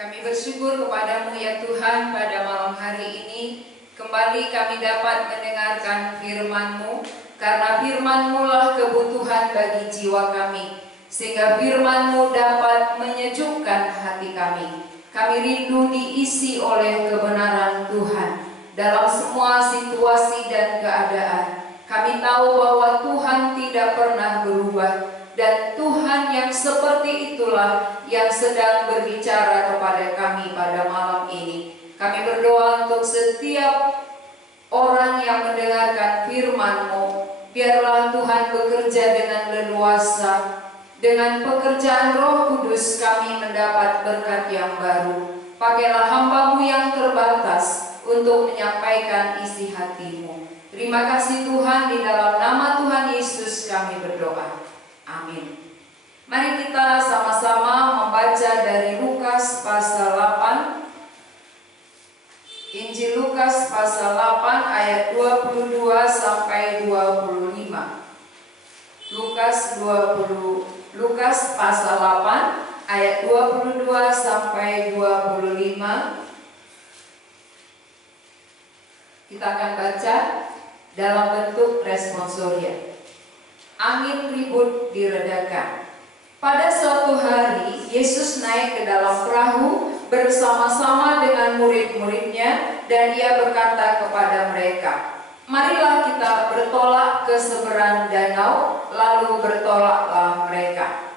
Kami bersyukur kepadamu ya Tuhan, pada malam hari ini kembali kami dapat mendengarkan firman-Mu, karena firman-Mu lah kebutuhan bagi jiwa kami, sehingga firman-Mu dapat menyejukkan hati kami. Kami rindu diisi oleh kebenaran Tuhan dalam semua situasi dan keadaan. Kami tahu bahwa Tuhan tidak pernah berubah, dan Tuhan yang seperti itulah yang sedang berbicara kepada kami pada malam ini. Kami berdoa untuk setiap orang yang mendengarkan firman-Mu, biarlah Tuhan bekerja dengan leluasa. Dengan pekerjaan Roh Kudus kami mendapat berkat yang baru. Pakailah hamba-Mu yang terbatas untuk menyampaikan isi hati-Mu. Terima kasih Tuhan, di dalam nama Tuhan Yesus kami berdoa. Amin. Mari kita sama-sama membaca dari Lukas pasal 8. Injil Lukas pasal 8 ayat 22 sampai 25. Lukas pasal 8 ayat 22 sampai 25. Kita akan baca dalam bentuk responsoria. Angin ribut diredakan. Pada suatu hari, Yesus naik ke dalam perahu bersama-sama dengan murid-muridnya, dan Ia berkata kepada mereka, "Marilah kita bertolak ke seberang danau." Lalu bertolaklah mereka.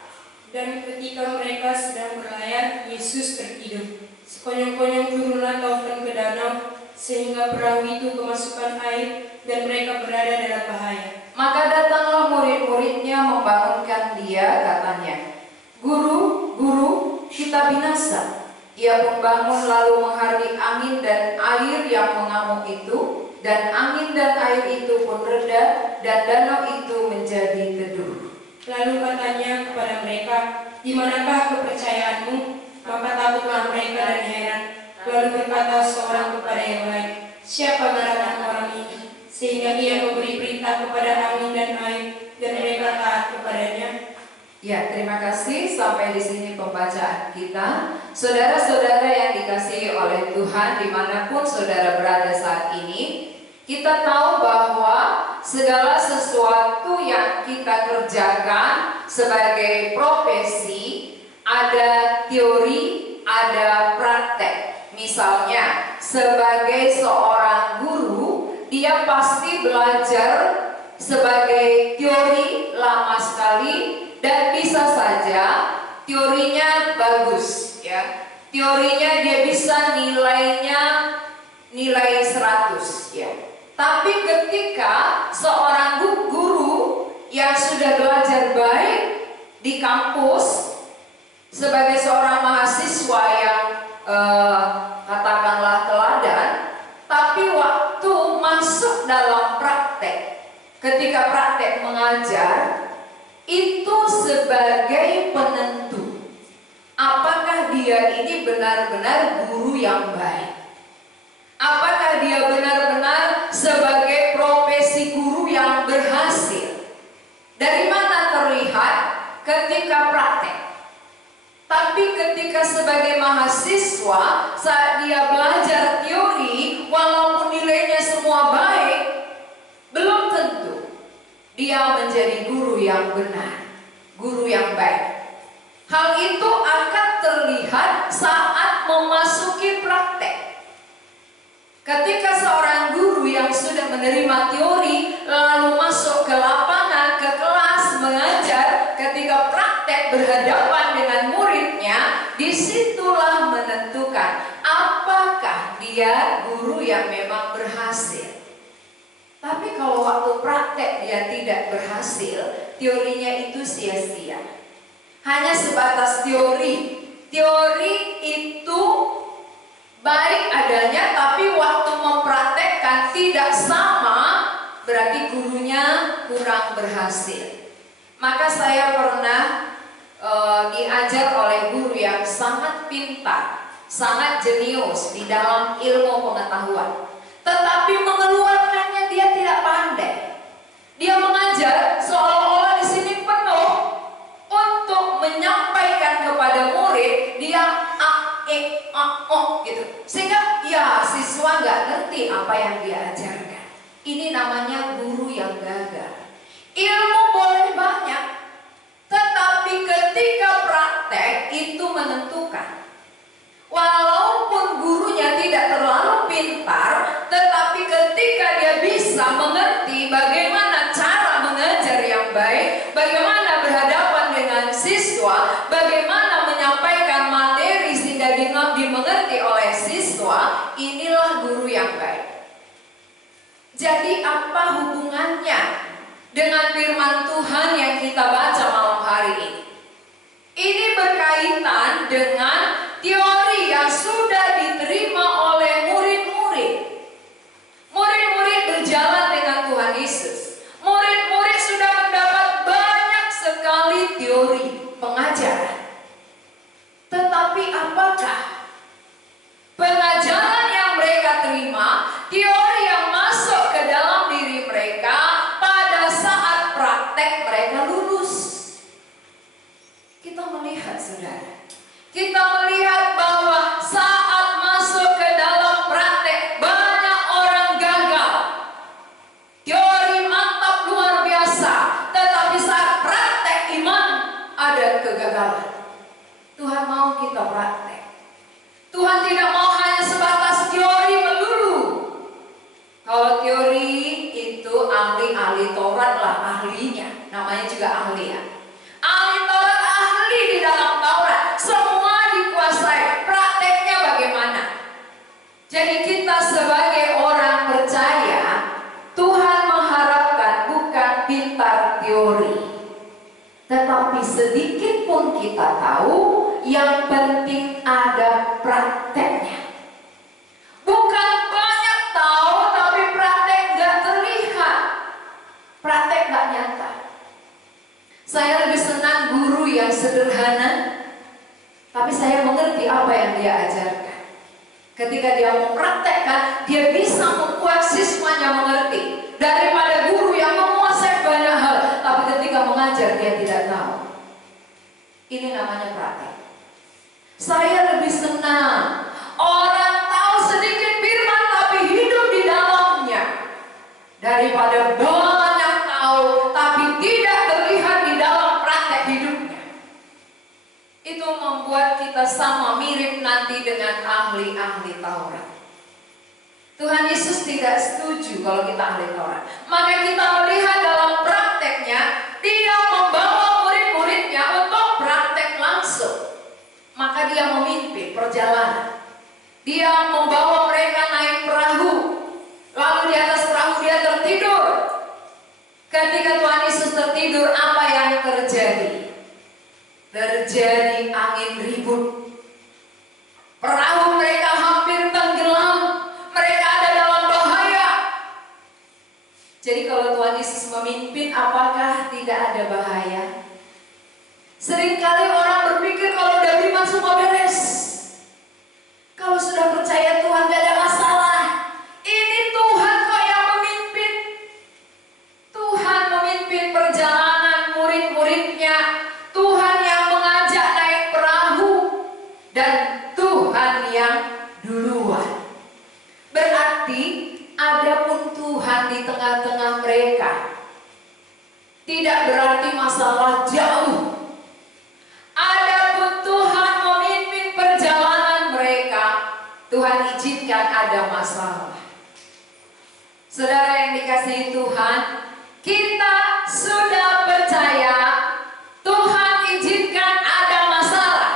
Dan ketika mereka sedang berlayar, Yesus tertidur. Sekonyong-konyong turunlah taufan ke danau, sehingga perahu itu kemasukan air, dan mereka berada dalam bahaya. Maka datanglah murid-muridnya membangunkan Dia, katanya, "Guru, Guru, kita binasa." Ia pun bangun lalu menghardik angin dan air yang mengamuk itu, dan angin dan air itu pun reda, dan danau itu menjadi teduh. Lalu katanya kepada mereka, "Di manakah kepercayaanmu?" Maka takutlah mereka dan heran. Lalu berkata seorang kepada yang lain, "Siapa gerangan orang ini, sehingga ia memberi perintah kepada angin dan air, dan mereka taat kepadanya?" Ya, terima kasih. Sampai di sini pembacaan kita. Saudara-saudara yang dikasihi oleh Tuhan, dimanapun saudara berada saat ini, kita tahu bahwa segala sesuatu yang kita kerjakan sebagai profesi, ada teori, ada praktek. Misalnya, sebagai seorang guru, dia pasti belajar sebagai teori lama sekali, dan bisa saja teorinya bagus, ya. Teorinya dia bisa nilai 100, ya. Tapi ketika seorang guru yang sudah belajar baik di kampus sebagai seorang mahasiswa yang katakanlah teladan, tapi waktu masuk dalam praktek, ketika praktek mengajar, itu sebagai penentu apakah dia ini benar-benar guru yang baik, apakah dia benar-benar sebagai profesi guru yang berhasil. Dari mana terlihat? Ketika praktek. Tapi ketika sebagai mahasiswa, saat dia belajar teori, walaupun nilainya semua baik, belum tentu dia menjadi guru yang benar, guru yang baik. Hal itu akan terlihat saat memasuki praktek. Ketika seorang guru yang sudah menerima teori lalu masuk ke lapangan, ke kelas mengajar, ketika praktek berhadapan dengan muridnya, disitulah menentukan apakah dia guru yang memang berhasil. Tapi kalau waktu praktek dia tidak berhasil, teorinya itu sia-sia. Hanya sebatas teori. Teori itu baik adanya, tapi waktu mempraktekkan tidak sama, berarti gurunya kurang berhasil. Maka saya pernah diajar oleh guru yang sangat pintar, sangat jenius di dalam ilmu pengetahuan. Tetapi mengeluarkannya dia tidak pandai. Dia mengajar seolah-olah di sini penuh untuk menyampaikan kepada murid. Dia gitu. Sehingga ya siswa nggak ngerti apa yang dia ajarkan. Ini namanya guru yang gagal. Ilmu boleh banyak, tetapi ketika praktek itu menentukan. Walaupun gurunya tidak terlalu pintar, tetapi ketika dia bisa mengerti bagaimana cara mengajar yang baik, bagaimana berhadapan dengan siswa, bagaimana menyampaikan materi sehingga dimengerti oleh siswa, inilah guru yang baik. Jadi apa hubungannya dengan firman Tuhan yang kita baca malam hari ini? Ini berkaitan dengan teori yang sudah diterima oleh murid-murid. Murid-murid berjalan dengan Tuhan Yesus. Murid-murid sudah mendapat banyak sekali teori pengajaran. Tetapi apakah pengajaran yang mereka terima, teori yang masuk ke dalam diri mereka, pada saat praktek mereka lulus? Kita melihat, saudara, kita melihat bahwa saat masuk ke dalam praktek banyak orang gagal. Teori mantap luar biasa, tetapi saat praktek iman ada kegagalan. Tuhan mau kita praktek. Tuhan tidak mau hanya sebatas teori melulu. Kalau teori itu ahli Taurat lah ahlinya, namanya juga ahli ya. Ahli Taurat, ahli di dalam Taurat, semua dikuasai. Prakteknya bagaimana? Jadi kita sebagai orang percaya, Tuhan mengharapkan bukan pintar teori, tetapi sedikit pun kita tahu, yang penting ada prakteknya. Bukan banyak tahu tapi praktek gak terlihat, praktek gak nyata. Saya lebih senang guru yang sederhana, tapi saya mengerti apa yang dia ajarkan. Ketika dia mempraktekkan, dia bisa membuat siswanya mengerti, daripada guru yang menguasai banyak hal, tapi ketika mengajar dia tidak tahu. Ini namanya praktek. Saya lebih senang orang tahu sedikit firman tapi hidup di dalamnya, daripada banyak tahu tapi tidak terlihat di dalam praktek hidupnya. Itu membuat kita sama mirip nanti dengan ahli-ahli Taurat. Tuhan Yesus tidak setuju kalau kita ahli Taurat. Maka kita melihat dalam prakteknya, dia membawa murid-muridnya untuk praktek langsung. Maka dia memimpin perjalanan. Dia membawa mereka naik perahu. Lalu di atas perahu dia tertidur. Ketika Tuhan Yesus tertidur, apa yang terjadi? Terjadi angin ribut. Perahu mereka hampir tenggelam. Mereka ada dalam bahaya. Jadi kalau Tuhan Yesus memimpin, apakah tidak ada bahaya? Seringkali orang berpikir kalau udah beriman semua beres. Kalau sudah percaya Tuhan gak ada masalah. Ini Tuhan kok yang memimpin. Tuhan memimpin perjalanan murid-muridnya. Tuhan yang mengajak naik perahu. Dan Tuhan yang duluan. Berarti adapun Tuhan di tengah-tengah mereka, tidak berarti masalah jauh. Adapun Tuhan memimpin perjalanan mereka, Tuhan izinkan ada masalah. Saudara yang dikasihi Tuhan, kita sudah percaya Tuhan izinkan ada masalah.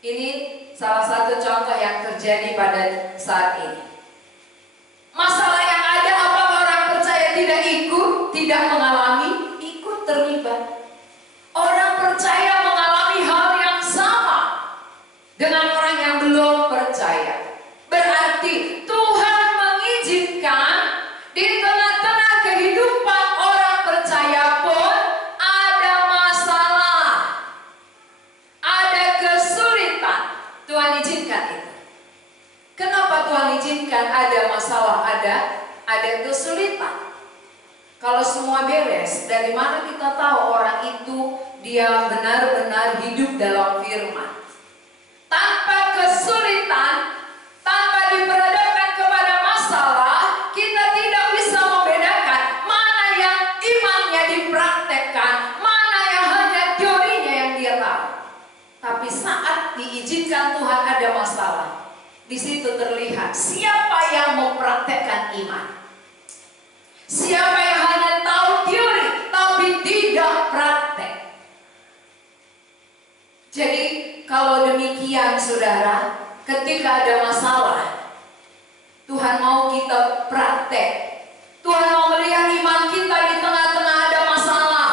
Ini salah satu contoh yang terjadi pada saat ini. Masalah yang ada, apakah orang percaya tidak ikut, tidak mengalami, ikut terlibat. Orang percaya mengalami hal yang sama dengan orang yang belum percaya. Berarti Tuhan mengizinkan di tengah-tengah kehidupan orang percaya pun ada masalah, ada kesulitan. Tuhan izinkan itu. Kenapa Tuhan izinkan ada masalah, ada kesulitan? Kalau semua beres, dari mana kita tahu orang itu dia benar-benar hidup dalam firman? kesulitan, tanpa diperhadapkan kepada masalah, kita tidak bisa membedakan mana yang imannya dipraktekkan, mana yang hanya teorinya yang dia tahu. Tapi saat diizinkan Tuhan ada masalah, di situ terlihat siapa yang mempraktekkan iman. Siapa yang hanya tahu teori tapi tidak praktek. Jadi kalau demikian saudara, ketika ada masalah, Tuhan mau kita praktek. Tuhan mau melihat iman kita di tengah-tengah ada masalah,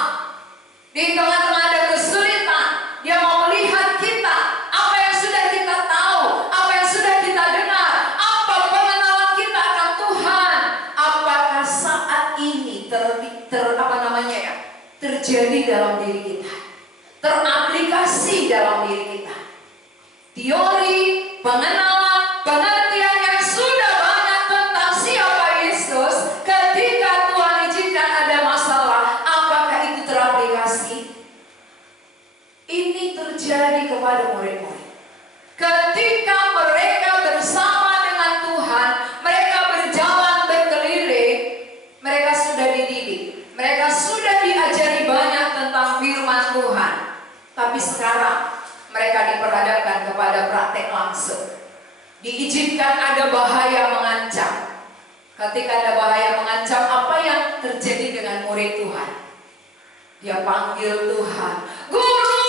di tengah-tengah ada kesulitan. Dia mau melihat kita, apa yang sudah kita tahu, apa yang sudah kita dengar, apa pengenalan kita akan Tuhan. Apakah saat ini terjadi dalam diri kita, teraplikasi dalam diri kita. Teori, pengenalan, pengertian yang sudah banyak tentang siapa Yesus, ketika Tuhan izinkan ada masalah, apakah itu teraplikasi? Ini terjadi kepada murid-murid. Ketika mereka bersama dengan Tuhan, mereka berjalan berkeliling, mereka sudah dididik, mereka sudah diajari banyak tentang firman Tuhan. Tapi sekarang mereka diperhadapkan kepada praktek langsung. Diizinkan ada bahaya mengancam. Ketika ada bahaya mengancam, apa yang terjadi dengan murid Tuhan? Dia panggil Tuhan, Guru,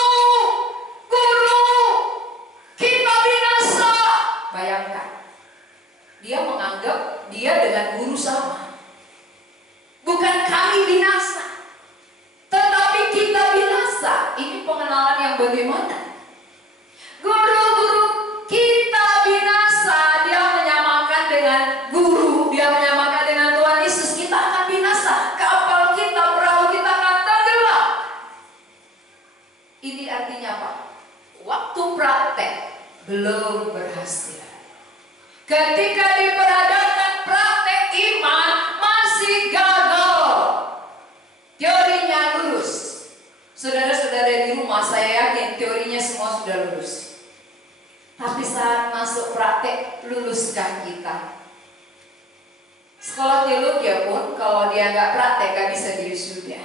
Guru, kita binasa. Bayangkan, dia menganggap dia dengan guru sama. Bukan kami binasa, tetapi kita binasa. Ini pengenalan yang bagaimana? Guru, Guru, kita binasa. Dia menyamakan dengan guru, dia menyamakan dengan Tuhan Yesus. Kita akan binasa, kapal kita, perahu kita akan tenggelam. Ini artinya apa? Waktu praktek belum berhasil. Ketika diperhadapkan praktek iman masih gagal. Teorinya lurus. Saudara-saudara di rumah, saya yakin teorinya semua sudah lulus. Tapi saat masuk praktek, luluskah kita? Sekolah teologi pun kalau dia nggak praktek nggak bisa diwisuda.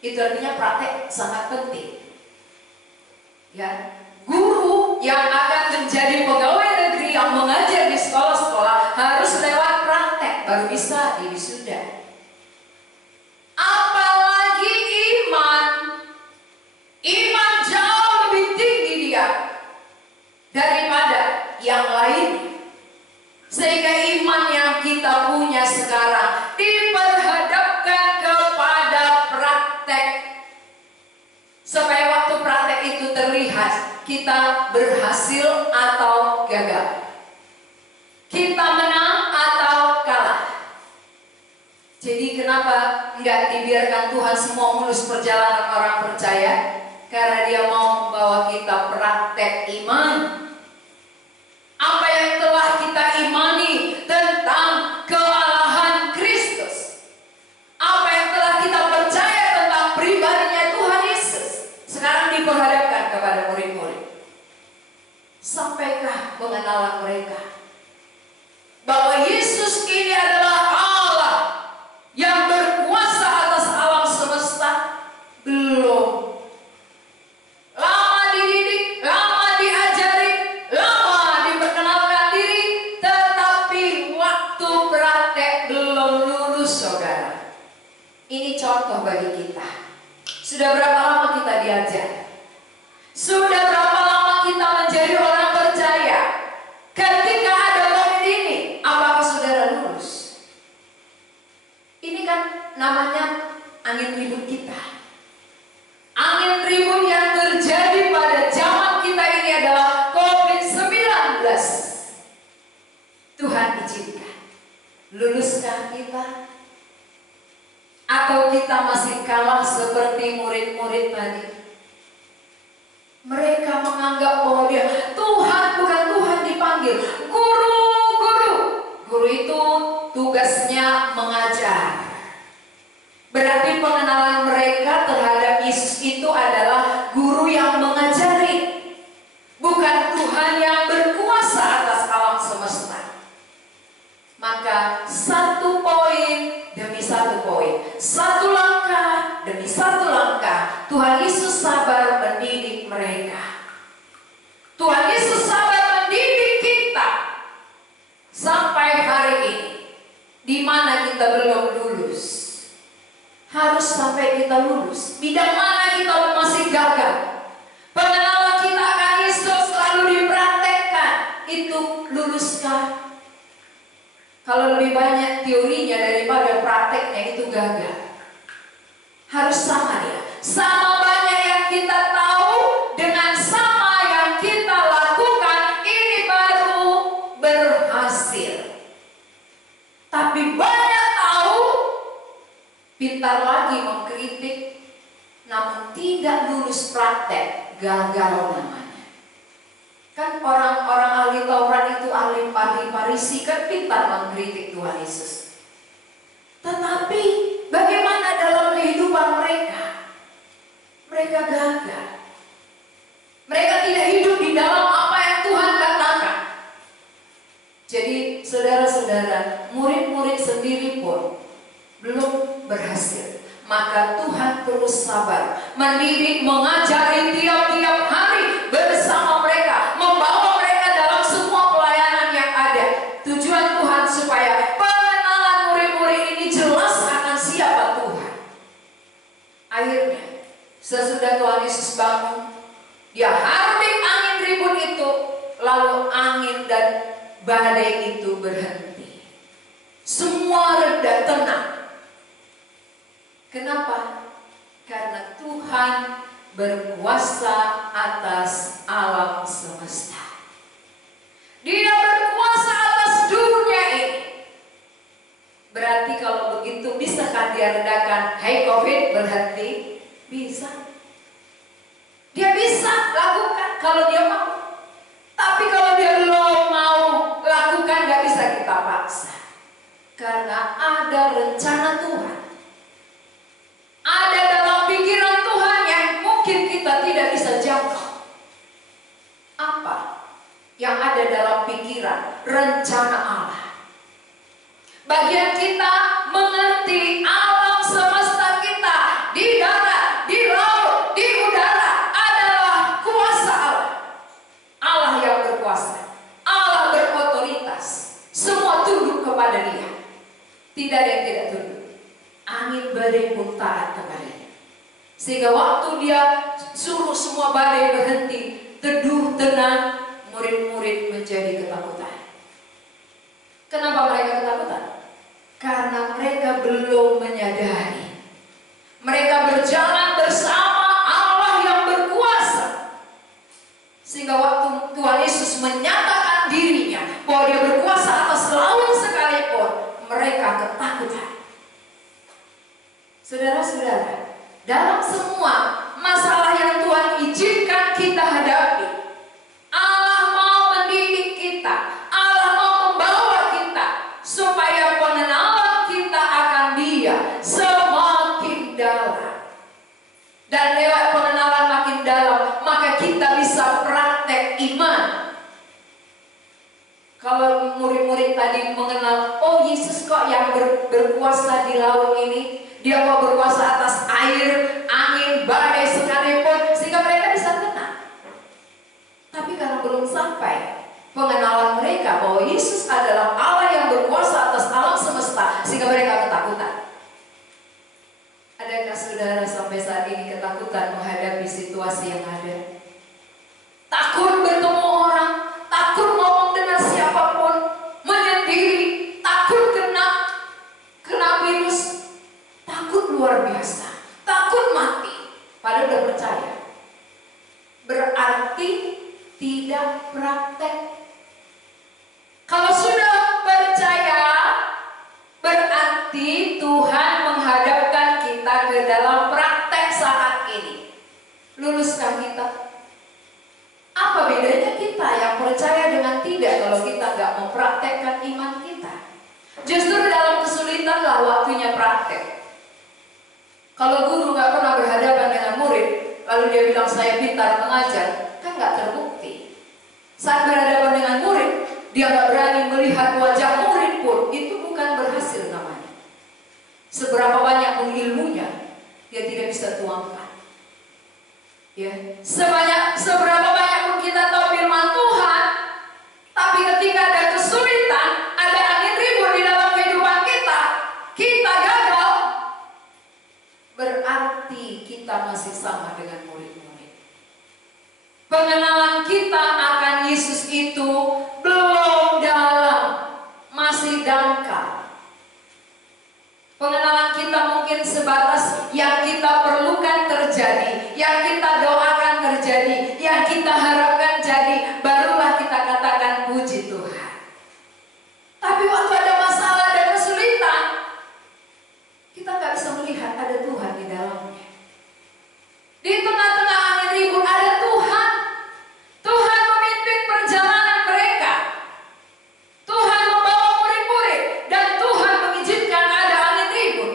Itu artinya praktek sangat penting. Ya, guru yang akan menjadi pegawai negeri yang mengajar di sekolah-sekolah harus lewat praktek baru bisa diwisuda. Apalagi iman. Iman jauh lebih tinggi dia daripada yang lain. Sehingga iman yang kita punya sekarang diperhadapkan kepada praktek. Supaya waktu praktek itu terlihat kita berhasil atau gagal, kita menang atau kalah. Jadi kenapa enggak dibiarkan Tuhan semua mulus perjalanan orang percaya? Karena dia mau membawa kita praktek iman. Apa yang telah kita imani tentang kealahan Kristus, apa yang telah kita percaya tentang pribadinya Tuhan Yesus, sekarang diperhadapkan kepada murid-murid. Sampaikah pengenalan mereka bahwa Yesus ini adalah Allah yang berkuasa atas alam semesta? Belum. Lama dididik, lama diajari, lama diperkenalkan diri, tetapi waktu praktek belum lulus, saudara. Ini contoh bagi kita. Sudah berapa lama kita diajar? Sudah berapa lama kita menjadi orang percaya? Ketika ada COVID ini, apakah saudara lulus? Ini kan namanya angin ribut kita. Angin ribut yang terjadi pada zaman kita ini adalah COVID-19. Tuhan izinkan. Luluskah kita? Atau kita masih kalah seperti murid-murid tadi? Mereka menganggap bahwa dia Tuhan, bukan Tuhan dipanggil Guru, Guru. Guru itu tugasnya mengajar. Berarti pengenalan mereka terhadap Yesus itu adalah guru yang mengajari, bukan Tuhan yang sabar mendidik mereka. Tuhan Yesus sabar mendidik kita sampai hari ini, di mana kita belum lulus. Harus sampai kita lulus. Bidang mana kita masih gagal. Pengenalan kita akan Yesus lalu dipraktekkan. Itu luluskah? Kalau lebih banyak teorinya daripada prakteknya, itu gagal. Harus sama dia. Sama banyak yang kita tahu dengan sama yang kita lakukan, ini baru berhasil. Tapi banyak tahu, pintar lagi mengkritik, namun tidak lulus praktek, gagal namanya. Kan orang-orang ahli Taurat itu, ahli Farisi, kan pintar mengkritik Tuhan Yesus. Tetapi bagaimana dalam kehidupan mereka? Mereka gagal. Mereka tidak hidup di dalam apa yang Tuhan katakan. Jadi saudara-saudara, murid-murid sendiri pun belum berhasil. Maka Tuhan terus sabar, mendidik, mengajari tiap-tiap hari bersama mereka, membawa mereka dalam semua pelayanan yang ada. Tujuan Tuhan supaya pengenalan murid-murid ini jelas akan siapa Tuhan. Akhirnya, sesudah Tuhan Yesus bangun, dia harbik angin ribut itu, lalu angin dan badai itu berhenti. Semua reda, tenang. Kenapa? Karena Tuhan berkuasa atas alam semesta. Dia berkuasa atas dunia ini. Berarti kalau begitu, bisakah dia redakan, "Hai COVID, berhenti"? Bisa. Dia bisa lakukan kalau dia mau. Tapi kalau dia belum mau lakukan, gak bisa kita paksa. Karena ada rencana Tuhan. Ada dalam pikiran Tuhan yang mungkin kita tidak bisa jangkau. Apa yang ada dalam pikiran, rencana Allah? Bagian kita mengerti alam semesta kita, di darat, di laut, di udara, adalah kuasa Allah. Allah yang berkuasa, Allah berotoritas. Semua tunduk kepada Dia. Tidak ada yang tidak tunduk. Angin badai pun taat kepadanya. Sehingga waktu dia suruh semua badai berhenti, teduh, tenang, murid-murid menjadi ketakutan. Kenapa mereka ketakutan? Karena mereka belum menyadari. Mereka berjalan bersama Allah yang berkuasa. Sehingga waktu Tuhan Yesus menyatakan dirinya bahwa dia berkuasa atas laut sekalipun, mereka ketakutan. Saudara-saudara, dalam semua masalah yang Tuhan izinkan kita hadapi, Allah mau mendidik kita, Allah mau membawa kita supaya pengenalan kita akan Dia semakin dalam. Dan lewat pengenalan makin dalam, maka kita bisa praktek iman. Kalau murid-murid tadi mengenal, oh Yesus kok yang berkuasa di laut ini, Dia mau berkuasa atas air, angin, badai sekalipun, sehingga mereka bisa tenang. Tapi karena belum sampai pengenalan mereka bahwa Yesus adalah Allah yang berkuasa atas alam semesta, sehingga mereka ketakutan. Adakah saudara sampai saat ini ketakutan menghadapi situasi yang ada? Takut bertemu orang, takut ngomong dengan siapapun, menyendiri, takut kena virus, takut luar biasa, takut mati, padahal udah percaya. Berarti tidak praktek. Kalau sudah percaya, berarti Tuhan menghadapkan kita ke dalam praktek saat ini. Luluskah kita? Apa bedanya kita yang percaya dengan tidak kalau kita nggak mempraktekkan iman kita? Justru dalam kesulitanlah waktunya praktek. Kalau guru nggak pernah berhadapan dengan murid, lalu dia bilang saya pintar mengajar, kan nggak terbukti. Saat berhadapan dengan murid, dia nggak berani melihat wajah murid pun, itu bukan berhasil namanya. Seberapa banyak pun ilmunya, dia tidak bisa tuangkan. Ya, seberapa banyak pun kita tahu firman Tuhan, tapi ketika ada kesulitan, ada angin ribut di dalam kehidupan kita, kita gagal, berarti kita masih sama dengan murid-murid. Pengenalan kita akan Yesus itu belum dalam, masih dangkal. Pengenalan kita mungkin sebatas yang kita perlukan terjadi, yang kita doakan terjadi, yang kita harapkan jadi, barulah kita katakan puji Tuhan. Tapi waktu ada masalah dan kesulitan, kita nggak bisa melihat ada Tuhan di dalamnya. Di tengah-tengah angin ribut ada Tuhan. Tuhan memimpin perjalanan mereka. Tuhan membawa murid-murid dan Tuhan mengizinkan ada angin ribut.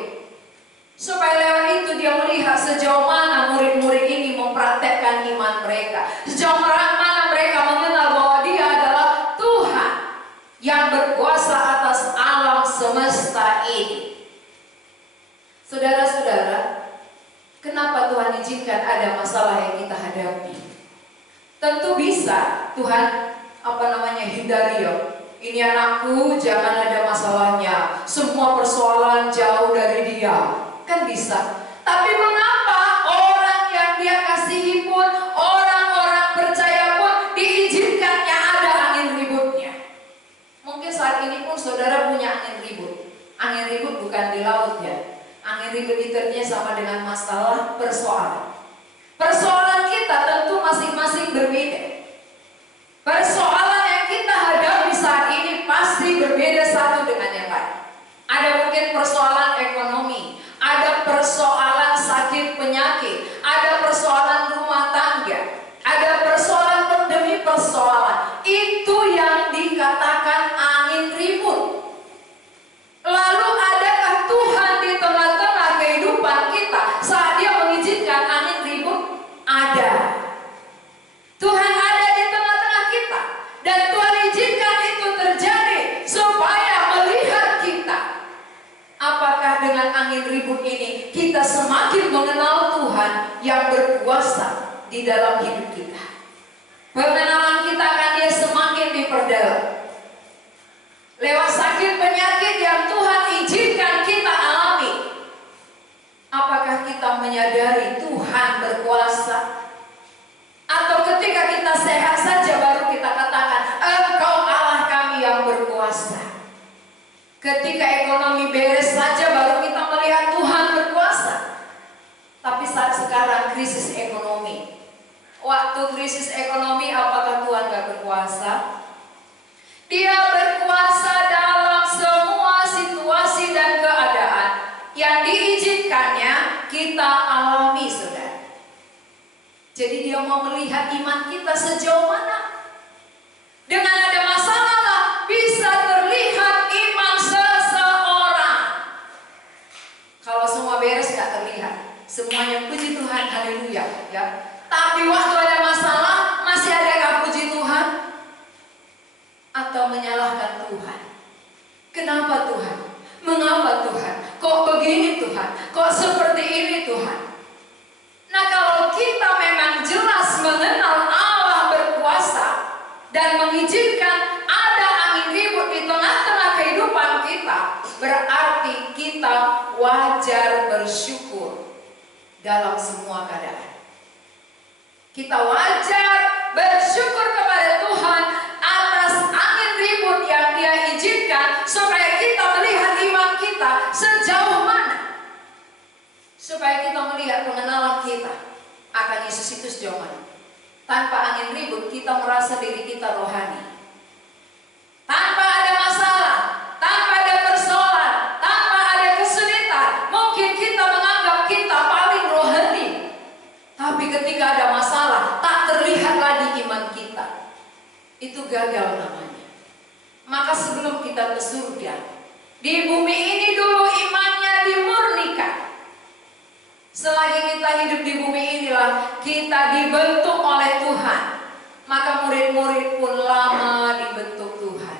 Supaya lewat itu dia melihat sejauh mana murid-murid ini mempraktekkan iman mereka. Sejauh mana mereka mengenal bahwa dia adalah Tuhan yang berkuasa atas alam semesta ini. Saudara-saudara, kenapa Tuhan izinkan ada masalah yang kita hadapi? Tentu bisa Tuhan hindari ya. Ini anakku jangan ada masalahnya, semua persoalan jauh dari dia. Kan bisa. Tapi mengapa orang yang dia kasihi pun, orang-orang percaya pun diizinkannya ada angin ributnya? Mungkin saat ini pun saudara punya angin ribut. Angin ribut bukan di laut ya. Angin ribut itu artinya sama dengan masalah persoalan. Persoalan kita tentu masing-masing berbeda. Persoalan yang kita hadapi saat ini pasti berbeda satu dengan yang lain. Ada mungkin persoalan ekonomi, ada persoalan sakit penyakit, ada persoalan rumah tangga, ada persoalan pandemi persoalan. Itu yang dikatakan angin ribut. Lalu adakah Tuhan di tengah-tengah kehidupan kita saat dia mengizinkan angin ribut? Ada. Tuhan ada di tengah-tengah kita. Dan Tuhan izinkan itu terjadi supaya melihat kita. Apakah dengan angin ribut ini kita semakin mengenal Tuhan yang berkuasa di dalam hidup kita? Pengenalan kita akan dia semakin diperdalam. Lewat sakit penyakit yang Tuhan izinkan kita alami, apakah kita menyadari Tuhan berkuasa? Atau ketika kita sehat saja baru kita katakan, Engkau Allah kami yang berkuasa. Ketika ekonomi beres saja baru kita melihat Tuhan berkuasa. Tapi saat sekarang krisis ekonomi, waktu krisis ekonomi apakah Tuhan gak berkuasa? Dia berkuasa dalam semua situasi dan keadaan yang diizinkannya kita alami, saudara. Jadi dia mau melihat iman kita sejauh mana. Dengan ada masalah bisa terlihat iman seseorang. Kalau semua beres gak terlihat, semuanya puji Tuhan, haleluya ya. Tapi waktu ada masalah masih adakah puji Tuhan? Atau menyalahkan Tuhan? Kenapa Tuhan? Mengapa Tuhan? Kok begini Tuhan? Kok seperti ini Tuhan? Nah, kalau kita memang jelas mengenal Allah berkuasa dan mengizinkan ada angin ribut di tengah-tengah kehidupan kita, berarti kita wajar bersyukur dalam semua keadaan. Kita wajar bersyukur kepada Tuhan atas angin ribut yang Dia izinkan supaya kita melihat iman kita sejauh mana. Supaya kita melihat pengenalan kita akan Yesus itu sejauh mana. Tanpa angin ribut kita merasa diri kita rohani. Tanpa ada masalah, tanpa ada persoalan, tanpa ada kesulitan, mungkin kita menganggap kita paling rohani. Tapi ketika ada masalah, tak terlihat lagi iman kita. Itu gagal namanya. Maka sebelum kita ke surga, di bumi ini dulu imannya dimurnikan. Selagi kita hidup di bumi inilah kita dibentuk oleh Tuhan. Maka murid-murid pun lama dibentuk Tuhan,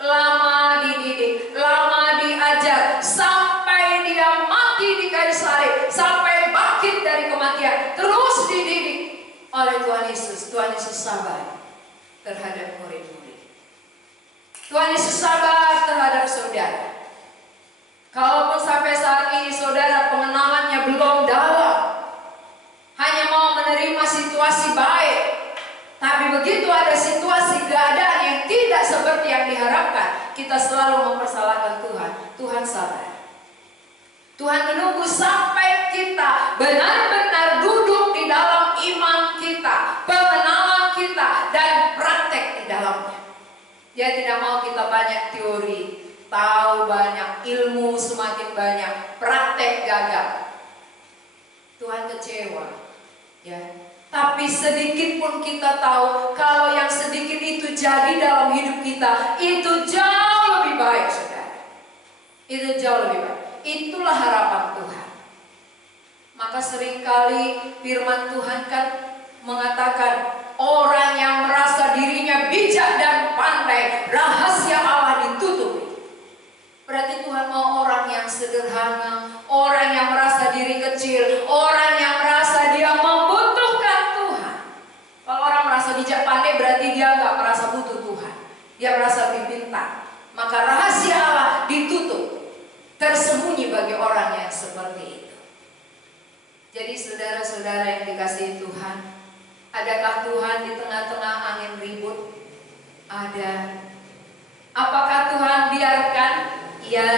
lama dididik, lama diajar, sampai dia mati di kayu salib, sampai bangkit dari kematian, terus dididik. oleh Tuhan Yesus. Tuhan Yesus sabar terhadap murid-murid. Tuhan Yesus sabar terhadap saudara. Kalaupun sampai saat ini saudara pengenalannya belum dalam, hanya mau menerima situasi baik, tapi begitu ada situasi keadaan yang tidak seperti yang diharapkan, kita selalu mempersalahkan Tuhan. Tuhan sabar. Tuhan menunggu sampai kita benar-benar duduk di dalam iman kita, pengenalan kita, dan praktek di dalamnya. Dia tidak mau kita banyak teori, tahu banyak, ilmu semakin banyak, praktek gagal. Tuhan kecewa, ya. Tapi sedikit pun kita tahu kalau yang sedikit itu jadi dalam hidup kita, itu jauh lebih baik, saudara. Itu jauh lebih baik. Itulah harapan Tuhan. Maka seringkali firman Tuhan kan mengatakan orang yang merasa dirinya bijak dan pandai, rahasia Allah ditutupi. Berarti Tuhan mau orang yang sederhana, orang yang merasa diri kecil, orang yang merasa dia membutuhkan Tuhan. Kalau orang merasa bijak pandai berarti dia nggak merasa butuh Tuhan. Dia merasa dipintar. Maka rahasia Allah ditutup, tersembunyi bagi orang yang seperti itu. Jadi saudara-saudara yang dikasihi Tuhan, adakah Tuhan di tengah-tengah angin ribut? Ada. Apakah Tuhan biarkan? Ya,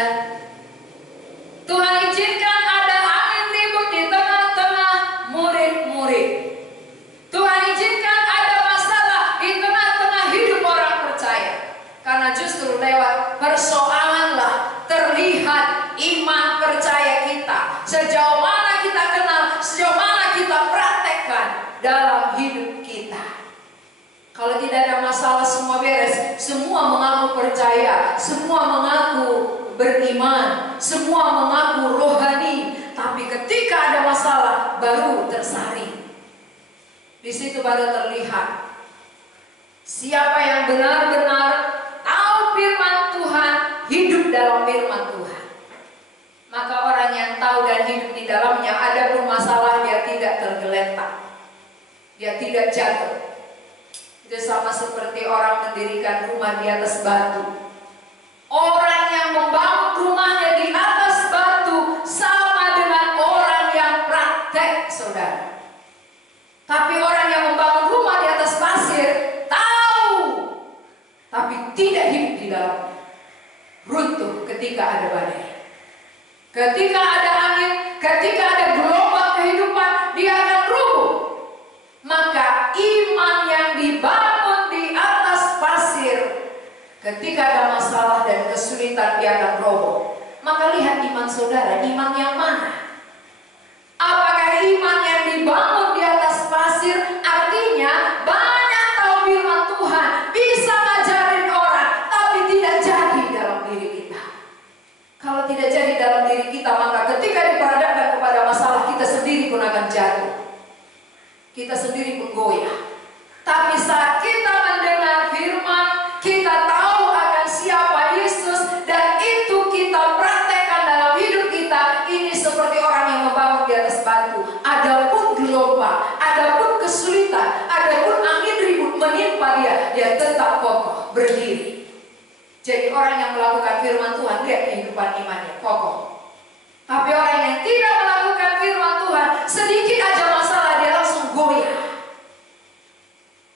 Tuhan izinkan ada angin ribut di tengah-tengah murid-murid. Tuhan izinkan ada masalah di tengah-tengah hidup orang percaya. Karena justru lewat persoalanlah terlihat iman percaya kita. Sejauh mana kita kenal, sejauh mana kita praktekkan dalam hidup kita. Kalau tidak ada masalah, semua beres, semua mengaku percaya, semua mengaku beriman, semua mengaku rohani. Tapi ketika ada masalah, baru tersaring. Di situ baru terlihat siapa yang benar-benar tahu firman Tuhan, hidup dalam firman Tuhan. Maka orang yang tahu dan hidup di dalamnya, ada pun masalah dia tidak tergeletak, dia tidak jatuh. Itu sama seperti orang mendirikan rumah di atas batu. Orang yang membangun rumahnya di atas batu sama dengan orang yang praktek, saudara. Tapi orang yang membangun rumah di atas pasir tahu, tapi tidak hidup di dalamnya. Runtuh ketika ada badai, ketika ada angin, ketika ada gelombang kehidupan, dia akan rubuh. Maka iman yang dibangun di atas pasir, ketika ada masalah dan kesulitan, dia akan roboh. Maka lihat iman saudara, iman yang mana? Apakah iman yang dibangun di atas pasir artinya banyak tahu firman Tuhan, bisa ngajarin orang, tapi tidak jadi dalam diri kita? Kalau tidak jadi dalam diri kita, maka ketika diperhadapkan kepada masalah, kita sendiri pun akan jatuh. Kita sendiri pun goyah. Tapi saat kita mendengar firman, kita tahu akan siapa Yesus, dan itu kita praktekkan dalam hidup kita. Ini seperti orang yang membangun di atas batu. Adapun gelombang, adapun kesulitan, adapun angin ribut menimpa dia, dia tetap kokoh berdiri. Jadi orang yang melakukan firman Tuhan, lihat kehidupan imannya kokoh. Tapi orang yang tidak melakukan firman Tuhan, sedikit aja masalah dia langsung goyah.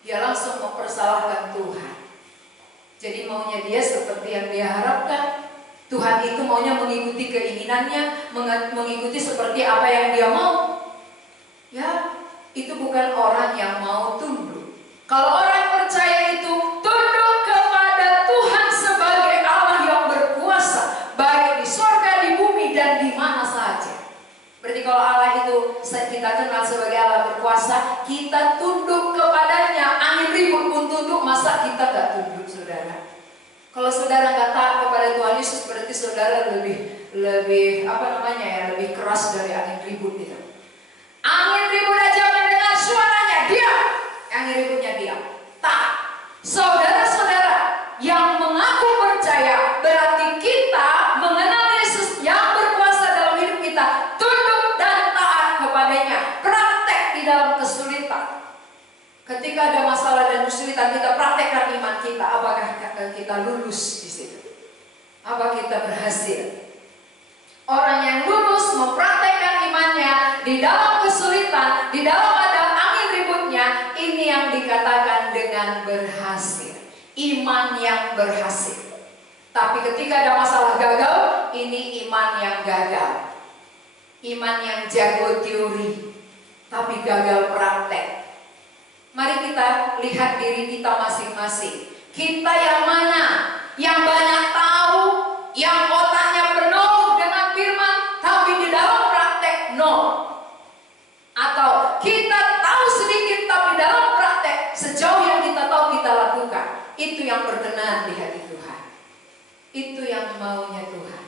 Dia langsung mempersalahkan Tuhan. Jadi maunya dia seperti yang dia harapkan. Tuhan itu maunya mengikuti keinginannya, mengikuti seperti apa yang dia mau. Ya, itu bukan orang yang mau tunduk. Kalau orang percaya itu tunduk kepada Tuhan sebagai Allah yang berkuasa, baik di sorga, di bumi, dan di mana saja. Berarti kalau Allah itu kita kenal sebagai Allah berkuasa, kita tunduk kepadanya. Angin ribut pun tunduk, masa kita gak tunduk, saudara? Kalau saudara gak taat kepada Tuhan Yesus, berarti saudara lebih lebih keras dari angin ribut itu. Angin ribut aja mendengar suaranya, diam. Angin ributnya diam. Taat. Saudara-saudara yang mengaku percaya, berarti kita mengenal Yesus yang berkuasa dalam hidup kita, tunduk dan taat kepadanya, praktek di dalam kesulitan. Ketika ada masalah dan kesulitan, kita praktekkan iman kita. Apakah kita lulus di situ? Apa kita berhasil? Orang yang lulus mempraktekkan imannya di dalam kesulitan, di dalam ada angin ributnya, ini yang dikatakan dengan berhasil. Iman yang berhasil. Tapi ketika ada masalah gagal, ini iman yang gagal. Iman yang jago teori, tapi gagal praktek. Mari kita lihat diri kita masing-masing. Kita yang mana? Yang banyak tahu, yang otaknya penuh dengan firman, tapi di dalam praktek nol. Atau kita tahu sedikit, tapi dalam praktek sejauh yang kita tahu kita lakukan. Itu yang berkenan di hati Tuhan. Itu yang maunya Tuhan.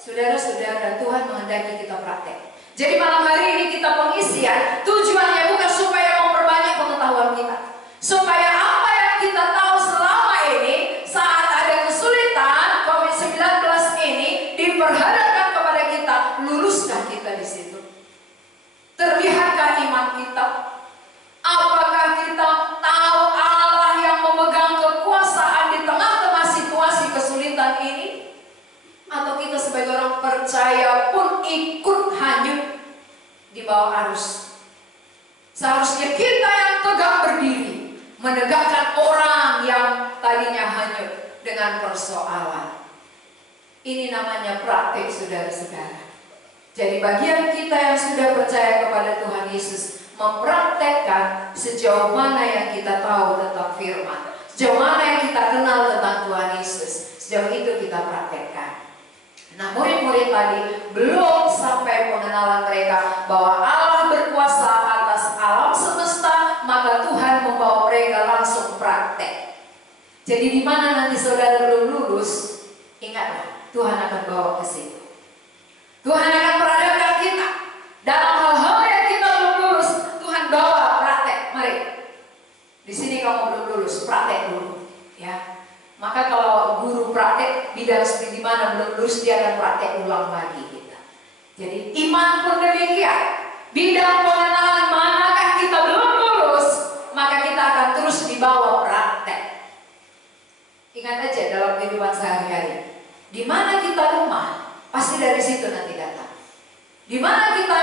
Saudara-saudara, Tuhan menghendaki kita praktek. Jadi malam hari ini kita pengisian, tujuannya bukan supaya memperbanyak pengetahuan kita, supaya apa yang kita tahu selama ini saat ada kesulitan COVID-19 ini diperhadapkan kepada kita, luluskah kita di situ? Terlihatkah iman kita? Apakah kita tahu Allah yang memegang kekuasaan di tengah-tengah situasi kesulitan ini? Atau kita sebagai orang percaya pun ikut hanyut di bawah arus? Seharusnya kita yang tegak berdiri, menegakkan orang yang tadinya hanyut dengan persoalan. Ini namanya praktik, saudara-saudara. Jadi bagian kita yang sudah percaya kepada Tuhan Yesus, mempraktekkan sejauh mana yang kita tahu tentang firman, sejauh mana yang kita kenal tentang Tuhan Yesus, sejauh itu kita praktekkan. Nah, murid-murid tadi belum sampai pengenalan mereka bahwa Allah berkuasa atas alam semesta, maka Tuhan membawa mereka langsung praktek. Jadi di mana nanti saudara belum lulus, ingatlah Tuhan akan bawa ke situ. Tuhan akan perhadapkan kita dalam hal-hal yang kita belum lulus. Tuhan bawa praktek. Mari, di sini kamu belum lulus, praktek dulu, ya. Maka kalau guru praktek bidang seperti mana belum lulus, dia akan praktek ulang lagi kita. Jadi iman pun demikian. Bidang pengenalan manakah kita belum lulus, maka kita akan terus dibawa praktek. Ingat aja dalam kehidupan sehari-hari, di mana kita lemah, pasti dari situ nanti datang. Di mana kita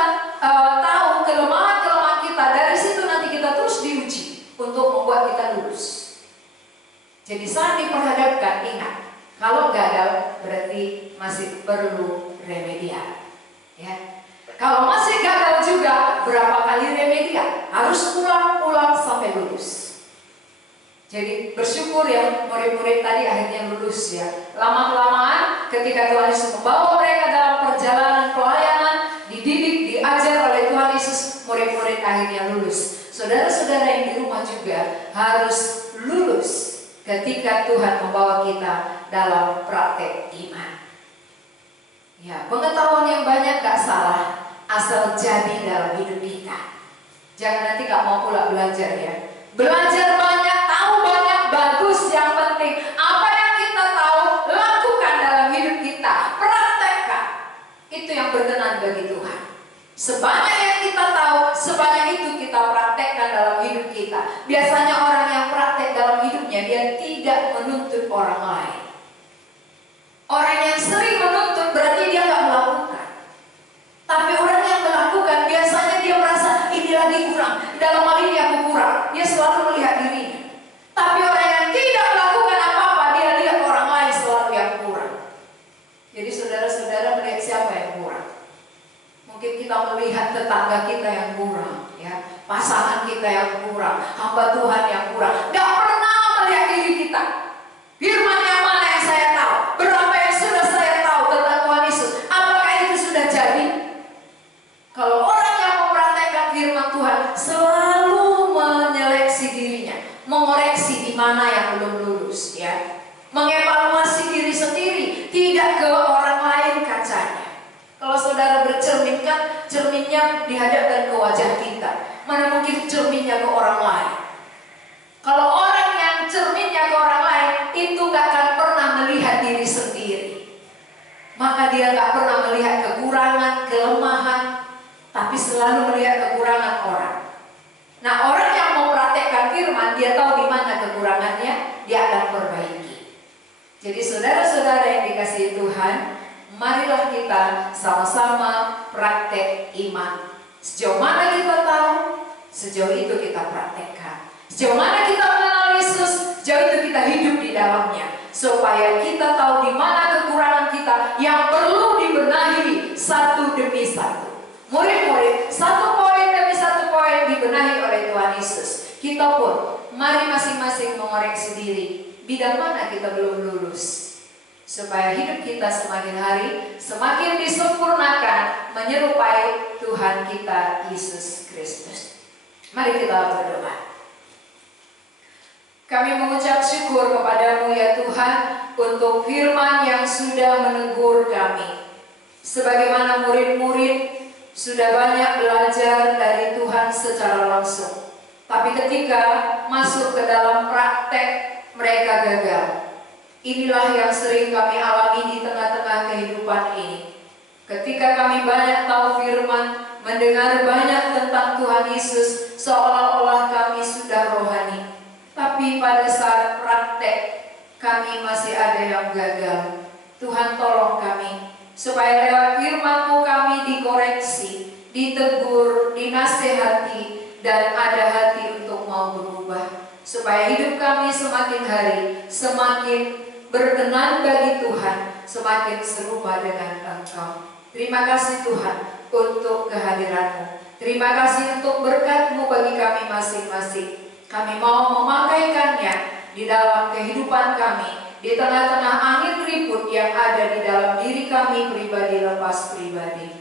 tahu kelemahan-kelemahan kita, dari situ nanti kita terus diuji untuk membuat kita lulus. Jadi saat diperhadapkan, ingat, kalau gagal berarti masih perlu remedial, ya. Kalau masih gagal juga, berapa kali remedial? Harus ulang-ulang sampai lulus. Jadi bersyukur ya, murid-murid tadi akhirnya lulus ya. Lama-kelamaan ketika Tuhan Yesus membawa mereka dalam perjalanan pelayanan, dididik, diajar oleh Tuhan Yesus, murid-murid akhirnya lulus. Saudara-saudara yang di rumah juga harus lulus ketika Tuhan membawa kita dalam praktek iman. Ya, pengetahuan yang banyak gak salah, asal jadi dalam hidup kita. Jangan nanti gak mau pula belajar ya. Belajar banyak, tahu banyak, bagus. Yang penting apa yang kita tahu, lakukan dalam hidup kita, praktekkan. Itu yang berkenan bagi Tuhan. Sebanyak yang kita tahu, sebanyak itu kita praktekkan dalam hidup kita. Biasanya orang yang praktek dalam hidupnya, dia tidak menuntut orang lain. Orang yang sering menuntut berarti dia nggak melakukan. Tapi orang yang melakukan biasanya dia merasa ini lagi kurang, dalam hal ini aku kurang. Dia selalu melihat dirinya. Tapi orang yang tidak melakukan apa-apa, dia lihat orang lain selalu yang kurang. Jadi saudara-saudara melihat siapa yang kurang? Mungkin kita melihat tetangga kita yang kurang, ya, pasangan kita yang kurang, hamba Tuhan yang kurang. Gak pernah melihat diri kita. Firman yang mana yang saya tahu? Berapa yang sudah saya tahu tentang Tuhan Yesus? Apakah itu sudah jadi? Kalau orang yang mempraktekkan firman Tuhan selalu menyeleksi dirinya, mengoreksi di mana yang belum lulus, ya, mengevaluasi diri sendiri, tidak ke orang lain kacanya. Kalau saudara bercerminkan, cerminnya dihadapkan ke wajah kita. Mana mungkin cerminnya ke orang lain? Kalau orang yang cerminnya ke orang lain, itu gak akan pernah melihat diri sendiri. Maka dia gak pernah melihat kekurangan, kelemahan, tapi selalu melihat kekurangan orang. Nah, orang yang mau praktek mempraktekkan firman, dia tahu di mana kekurangannya, dia akan perbaiki. Jadi saudara-saudara yang dikasihi Tuhan, marilah kita sama-sama praktek iman. Sejauh mana kita tahu, sejauh itu kita praktekkan. Sejauh mana kita mengenal Yesus, sejauh itu kita hidup di dalamnya. Supaya kita tahu di mana kekurangan kita yang perlu dibenahi satu demi satu. Murid-murid, satu poin demi satu poin dibenahi oleh Tuhan Yesus. Kita pun, mari masing-masing mengoreksi diri. Bidang mana kita belum lulus? Supaya hidup kita semakin hari, semakin disempurnakan, menyerupai Tuhan kita, Yesus Kristus. Mari kita berdoa. Kami mengucap syukur kepadamu ya Tuhan, untuk firman yang sudah menegur kami. Sebagaimana murid-murid sudah banyak belajar dari Tuhan secara langsung. Tapi ketika masuk ke dalam praktek, mereka gagal. Inilah yang sering kami alami di tengah-tengah kehidupan ini. Ketika kami banyak tahu firman, mendengar banyak tentang Tuhan Yesus, seolah-olah kami sudah rohani. Tapi pada saat praktek, kami masih ada yang gagal. Tuhan tolong kami, supaya lewat firman-Mu kami dikoreksi, ditegur, dinasehati, dan ada hati untuk mau berubah. Supaya hidup kami semakin hari, semakin berkenan bagi Tuhan, semakin serupa dengan Engkau. Terima kasih Tuhan untuk kehadiran-Mu. Terima kasih untuk berkat-Mu bagi kami masing-masing. Kami mau memakaikannya di dalam kehidupan kami, di tengah-tengah angin ribut yang ada di dalam diri kami pribadi lepas pribadi.